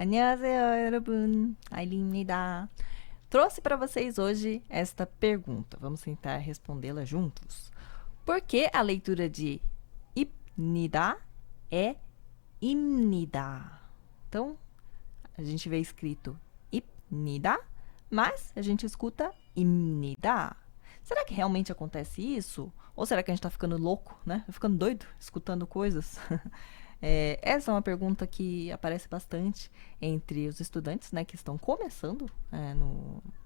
안녕하세요, 여러분. Ailee입니다. Trouxe para vocês hoje esta pergunta. Vamos tentar respondê-la juntos. Por que a leitura de 입니다 é 입니다? Então, a gente vê escrito 입니다, mas a gente escuta 입니다. Será que realmente acontece isso? Ou será que a gente está ficando louco, né? Ficando doido, escutando coisas? Essa é uma pergunta que aparece bastante entre os estudantes, né, que estão começando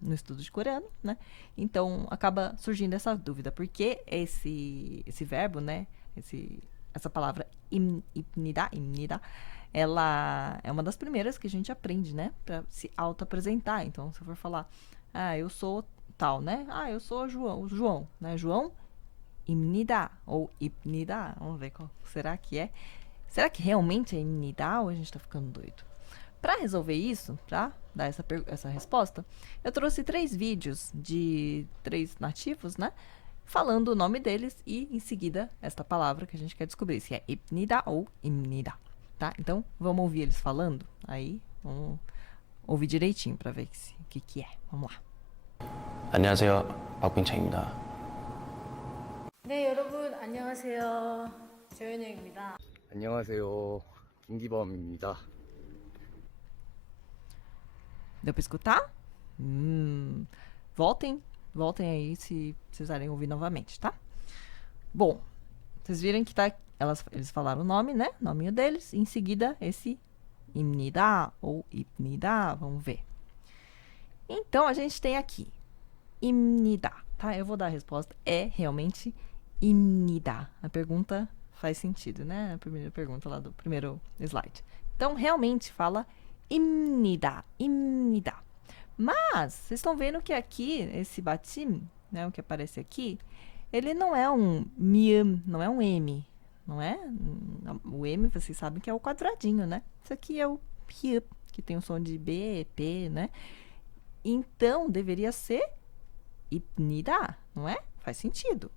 no estudo de coreano, né? Então acaba surgindo essa dúvida, porque esse verbo, né, essa palavra 입니다, ela é uma das primeiras que a gente aprende, né, para se auto-apresentar. Então, se eu for falar, eu sou tal, né? Eu sou João, né? João 입니다 ou 입니다. Vamos ver qual será que é. Será que realmente é 입니다 ou a gente está ficando doido? Para resolver isso, para dar essa resposta, eu trouxe 3 vídeos de 3 nativos, né? Falando o nome deles e, em seguida, esta palavra que a gente quer descobrir, se é 입니다 ou 입니다, tá? Então, vamos ouvir eles falando? Aí, vamos ouvir direitinho para ver o que é. Vamos lá. 안녕하세요. 박빈창입니다. 네, 여러분 안녕하세요. 조현영입니다. 안녕하세요. 김기범입니다. Deu para escutar? Voltem aí se precisarem ouvir novamente, tá? Bom, vocês viram que eles falaram o nome, né? O nominho deles. E em seguida, esse 입니다 ou 입니다. Vamos ver. Então, a gente tem aqui 입니다, tá? Eu vou dar a resposta. É realmente 입니다. A pergunta faz sentido, né? A primeira pergunta lá do primeiro slide. Então, realmente fala 입니다, 입니다. Mas, vocês estão vendo que aqui, esse batim, né, o que aparece aqui, ele não é um miam, não é um M, não é? O M, vocês sabem que é o quadradinho, né? Isso aqui é o piup, que tem o som de B, P, né? Então, deveria ser 입니다, não é? Faz sentido.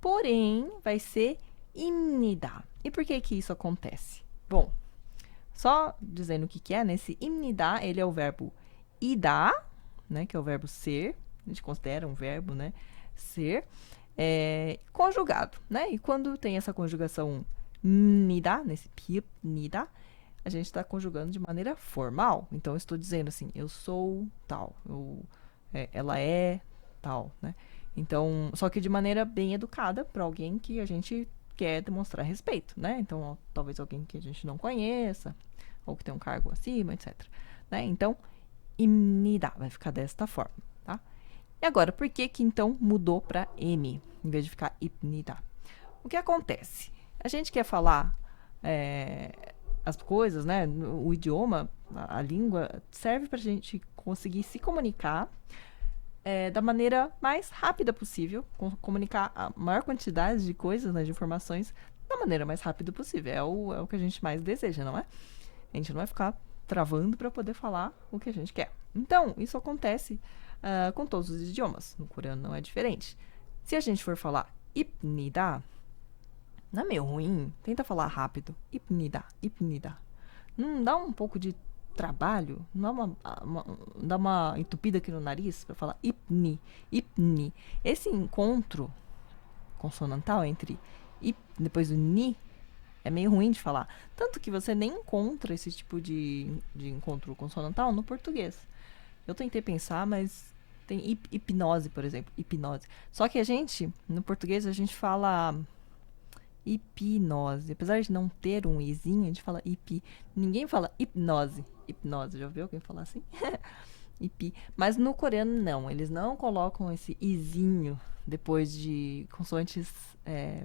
Porém, vai ser 입니다. E por que que isso acontece? Bom, só dizendo o que é, nesse 입니다, ele é o verbo ida, né, que é o verbo ser, a gente considera um verbo, né, ser, conjugado, né? E quando tem essa conjugação nida, nesse 입니다, a gente está conjugando de maneira formal. Então, eu estou dizendo assim, eu sou tal, ela é tal, né? Então, só que de maneira bem educada para alguém que a gente quer demonstrar respeito, né? Então, talvez alguém que a gente não conheça, ou que tem um cargo acima, etc. Né? Então, 입니다 vai ficar desta forma, tá? E agora, por que que então mudou para M, em vez de ficar 입니다? O que acontece? A gente quer falar as coisas, né? O idioma, a língua, serve para a gente conseguir se comunicar da maneira mais rápida possível, comunicar a maior quantidade de coisas, né, de informações, da maneira mais rápida possível. É o que a gente mais deseja, não é? A gente não vai ficar travando para poder falar o que a gente quer. Então, isso acontece com todos os idiomas. No coreano não é diferente. Se a gente for falar 입니다, não é meio ruim? Tenta falar rápido. 입니다, 입니다. Não dá um pouco de trabalho? Não dá uma entupida aqui no nariz para falar 입니, 입니. Esse encontro consonantal entre ip depois do ni é meio ruim de falar. Tanto que você nem encontra esse tipo de encontro consonantal no português. Eu tentei pensar, mas tem hipnose, por exemplo. Hipnose. Só que no português, a gente fala hipnose. Apesar de não ter um izinho, a gente fala hipi. Ninguém fala hipnose. Hipnose. Já ouviu alguém falar assim? Hipi. Mas no coreano, não. Eles não colocam esse izinho depois de consoantes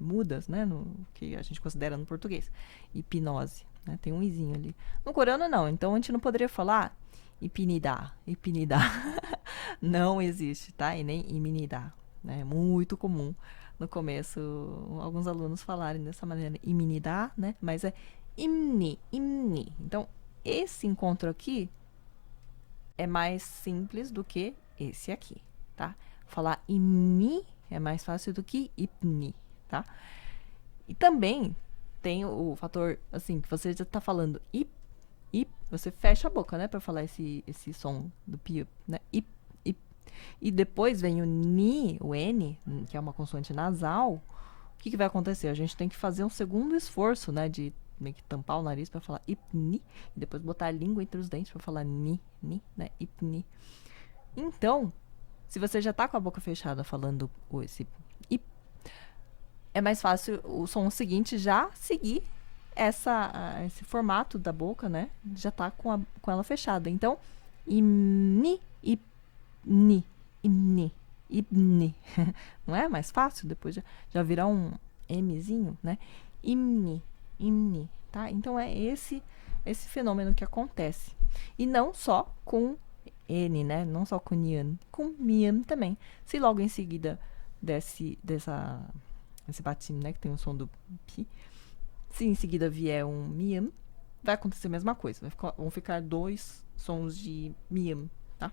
mudas, né? Que a gente considera no português. Hipnose. Né? Tem um izinho ali. No coreano, não. Então, a gente não poderia falar ipinida. Ipinida. Não existe, tá? E nem iminida. Né? É muito comum no começo alguns alunos falarem dessa maneira iminida, né? Mas é imni, imni. Então, esse encontro aqui é mais simples do que esse aqui, tá? Falar imni é mais fácil do que ipni, tá? E também tem o fator, assim, que você já tá falando ip, você fecha a boca, né? Pra falar esse som do piup, né? Ip, ip. E depois vem o ni, o N, que é uma consoante nasal. O que vai acontecer? A gente tem que fazer um segundo esforço, né? De meio que tampar o nariz pra falar ipni. E depois botar a língua entre os dentes pra falar ni, né? Ipni. Então, se você já tá com a boca fechada falando esse ip, é mais fácil o som seguinte já seguir esse formato da boca, né? Já tá com ela fechada. Então, imni, ipni, imni, ipni. Não é mais fácil? Depois já virar um Mzinho, né? Imni, tá? Então, é esse fenômeno que acontece. E não só com N, né? Não só com Nian, com Mian também. Se logo em seguida esse batim, né? Que tem o som do Pi. Se em seguida vier um Mian, vai acontecer a mesma coisa. Vão ficar 2 sons de Mian, tá?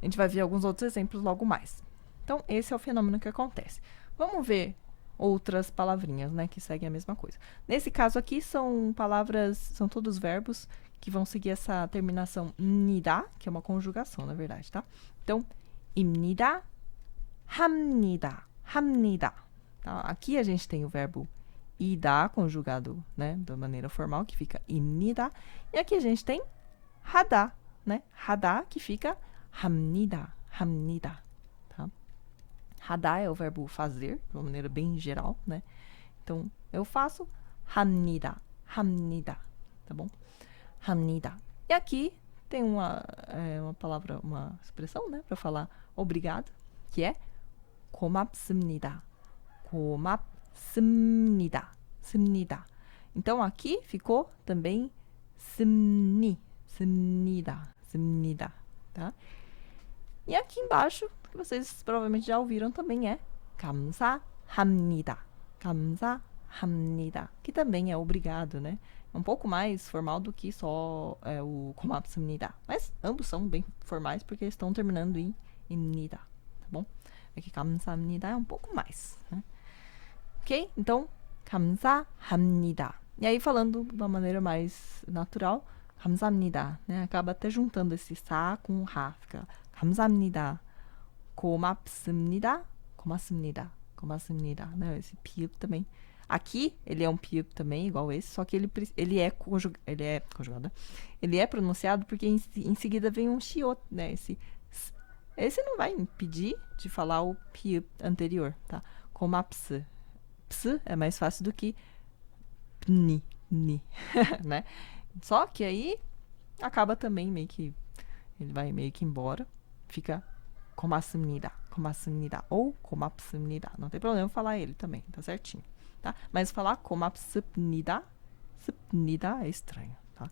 A gente vai ver alguns outros exemplos logo mais. Então, esse é o fenômeno que acontece. Vamos ver outras palavrinhas, né? Que seguem a mesma coisa. Nesse caso aqui, são todos verbos que vão seguir essa terminação nida, que é uma conjugação, na verdade, tá? Então, 입니다, 합니다, 합니다. Tá? Aqui a gente tem o verbo ida conjugado, né, da maneira formal, que fica 입니다. E aqui a gente tem 하다, né? 하다, que fica 합니다, 합니다. Tá? 하다 é o verbo fazer, de uma maneira bem geral, né? Então, eu faço 합니다, 합니다. Tá bom? 합니다. E aqui tem uma palavra, uma expressão, né, para falar obrigado, que é 고맙습니다. 고맙습니다. 습니다. Então aqui ficou também 습니다. Tá? E aqui embaixo, que vocês provavelmente já ouviram também, é 감사합니다. 감사합니다. Que também é obrigado, né? É um pouco mais formal do que só o 고맙습니다. Mas ambos são bem formais porque estão terminando em 입니다. Tá bom? Aqui 감사합니다 é um pouco mais, né? Ok? Então, 감사합니다. E aí, falando de uma maneira mais natural, 감사합니다, né? Acaba até juntando esse sa com o ra. Fica 감사합니다. 고맙습니다. 고맙습니다. 고맙습니다. Né? Esse piup também. Aqui, ele é um piup também, igual esse, só que ele é conjugado. Né? Ele é pronunciado porque em seguida vem um chiot, né? Esse não vai impedir de falar o piup anterior, tá? 고맙스. Ps é mais fácil do que pni, né? Só que aí acaba também meio que ele vai meio que embora, fica 고맙습니다, 고맙습니다 ou 고맙습니다. Não tem problema falar ele também, tá certinho, tá? Mas falar 고맙습니다, 습니다 é estranho, tá?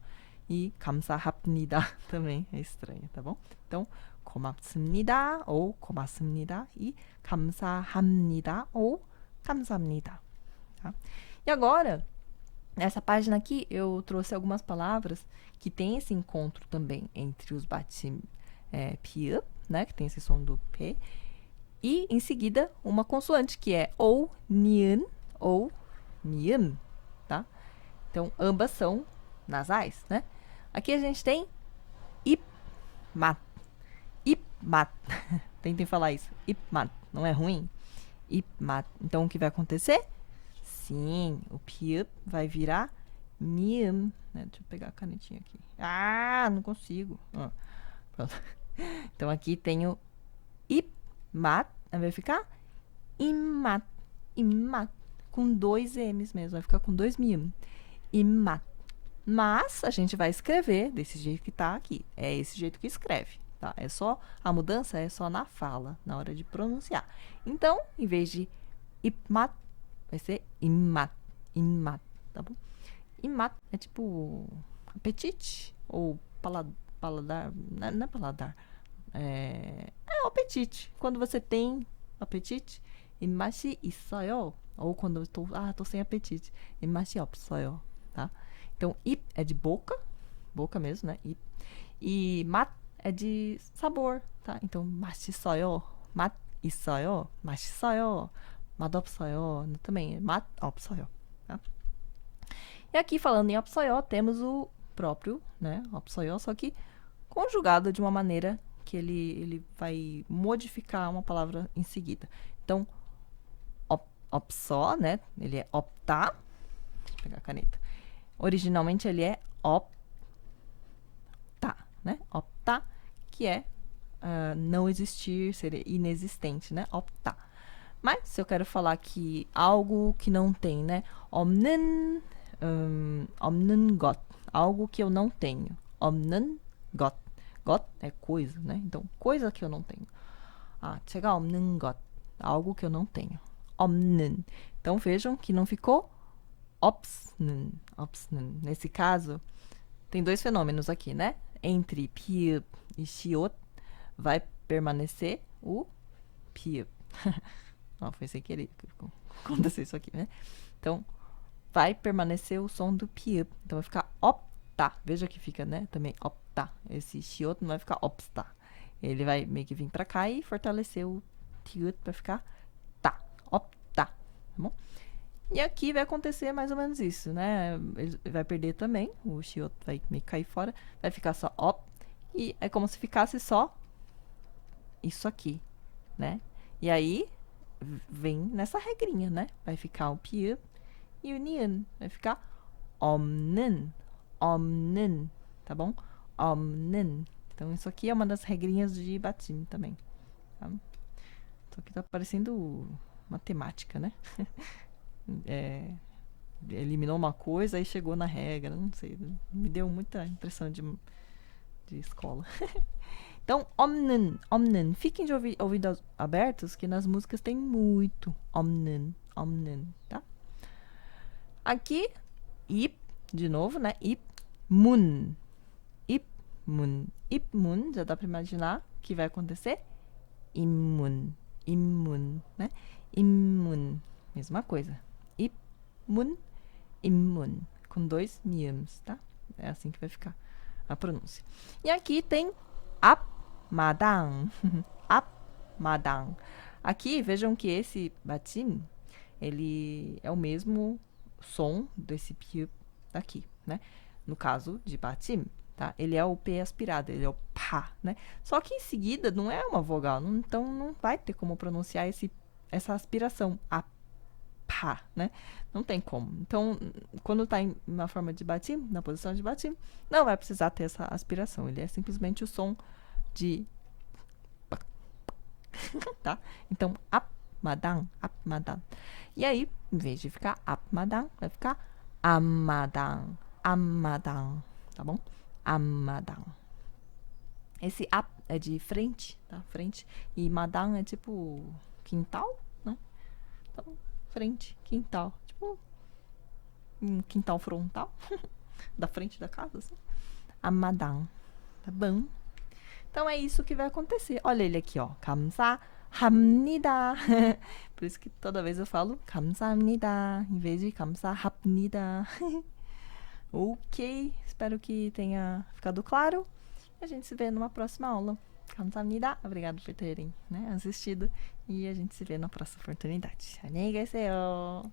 E 감사합니다 também é estranho, tá bom? Então 고맙습니다 ou 고맙습니다 e 감사합니다 ou 감사합니다. Tá? E agora, nessa página aqui, eu trouxe algumas palavras que tem esse encontro também entre os batim piup, né, que tem esse som do P, e em seguida uma consoante, que é ou nian ou niam, tá? Então, ambas são nasais, né? Aqui a gente tem ipmat. Ipmat. Tentem falar isso. Ipmat. Não é ruim? Ipmat. Então, o que vai acontecer? Sim, o piup vai virar miam. Né? Deixa eu pegar a canetinha aqui. Ah, não consigo. Pronto. Então, aqui tem o ipmat. Vai ficar immat. Immat. Com 2 M's mesmo. Vai ficar com 2 miam. Immat. Mas, a gente vai escrever desse jeito que tá aqui. É esse jeito que escreve. Tá? A mudança é só na fala, na hora de pronunciar. Então, em vez de ipmat, vai ser immat. Immat, tá bom? Immat é tipo apetite ou paladar. Não é paladar. É o apetite. Quando você tem apetite, immat이 있어요. Ou quando eu tô sem apetite, immat이 없어요. Tá? Então, ip é de boca mesmo, né? Ip. E mat é de sabor, tá? Então, 맛있어요, 맛 있어요, 맛있어요, 맛없어요. Também é 맛 없어요, tá? E aqui, falando em 없어요, temos o próprio, né? Opsoyo, só que conjugado de uma maneira que ele vai modificar uma palavra em seguida. Então, opso, né? Ele é optar. Deixa eu pegar a caneta. Originalmente ele é optar, né? Optar, que é não existir, ser inexistente, né? Optar. Mas se eu quero falar que algo que não tem, né? 없는 것, algo que eu não tenho. 없는 것. 것 é coisa, né? Então, coisa que eu não tenho. 제가 없는 것, algo que eu não tenho. 없는. Então, vejam que não ficou 없는. Nesse caso, tem dois fenômenos aqui, né? Entre pi읍 e 시옷 vai permanecer o pi읍. Foi sem querer que aconteceu isso aqui, né? Então, vai permanecer o som do pi읍. Então, vai ficar opta. Veja que fica, né? Também opta. Esse 시옷 não vai ficar opsta. Ele vai meio que vir pra cá e fortalecer o tiut pra ficar tá. Opta. Tá bom? E aqui vai acontecer mais ou menos isso, né? Ele vai perder também. O shiot vai meio que cair fora. Vai ficar só op. E é como se ficasse só isso aqui, né? E aí vem nessa regrinha, né? Vai ficar o pi읍 e o ni은. Vai ficar 없는. Tá bom? 없는. Então isso aqui é uma das regrinhas de batim também. Tá? Isso aqui tá parecendo matemática, né? Eliminou uma coisa, aí chegou na regra, não sei, me deu muita impressão de escola. Então, 없는, fiquem de ouvidos abertos, que nas músicas tem muito 없는, tá? Aqui, ip, de novo, né? ip문, já dá pra imaginar o que vai acontecer? 임문, né? 임문, mesma coisa. 임문, com dois miams, tá? É assim que vai ficar a pronúncia. E aqui tem 앞마당, 앞마당. Aqui, vejam que esse batim, ele é o mesmo som desse pi읍 daqui, né? No caso de batim, tá? Ele é o P aspirado, ele é o pá, né? Só que em seguida não é uma vogal, então não vai ter como pronunciar essa aspiração, a pá, né? Não tem como. Então, quando tá na forma de batim, na posição de batim, não vai precisar ter essa aspiração. Ele é simplesmente o som de tá? Então, 앞마당. E aí, em vez de ficar 앞마당, vai ficar 앞마당, tá bom? 앞마당. Esse 앞 é de frente, tá? Frente. E 마당 é tipo quintal, né? Então, frente, quintal. Tipo um quintal frontal da frente da casa, assim. 앞마당. Tá bom? Então é isso que vai acontecer. Olha ele aqui, ó. 감사합니다. Por isso que toda vez eu falo 감사합니다 em vez de 감사합니다. Ok, espero que tenha ficado claro. A gente se vê numa próxima aula. 감사합니다. Obrigado por terem, né, assistido. E a gente se vê na próxima oportunidade. 안녕히 계세요.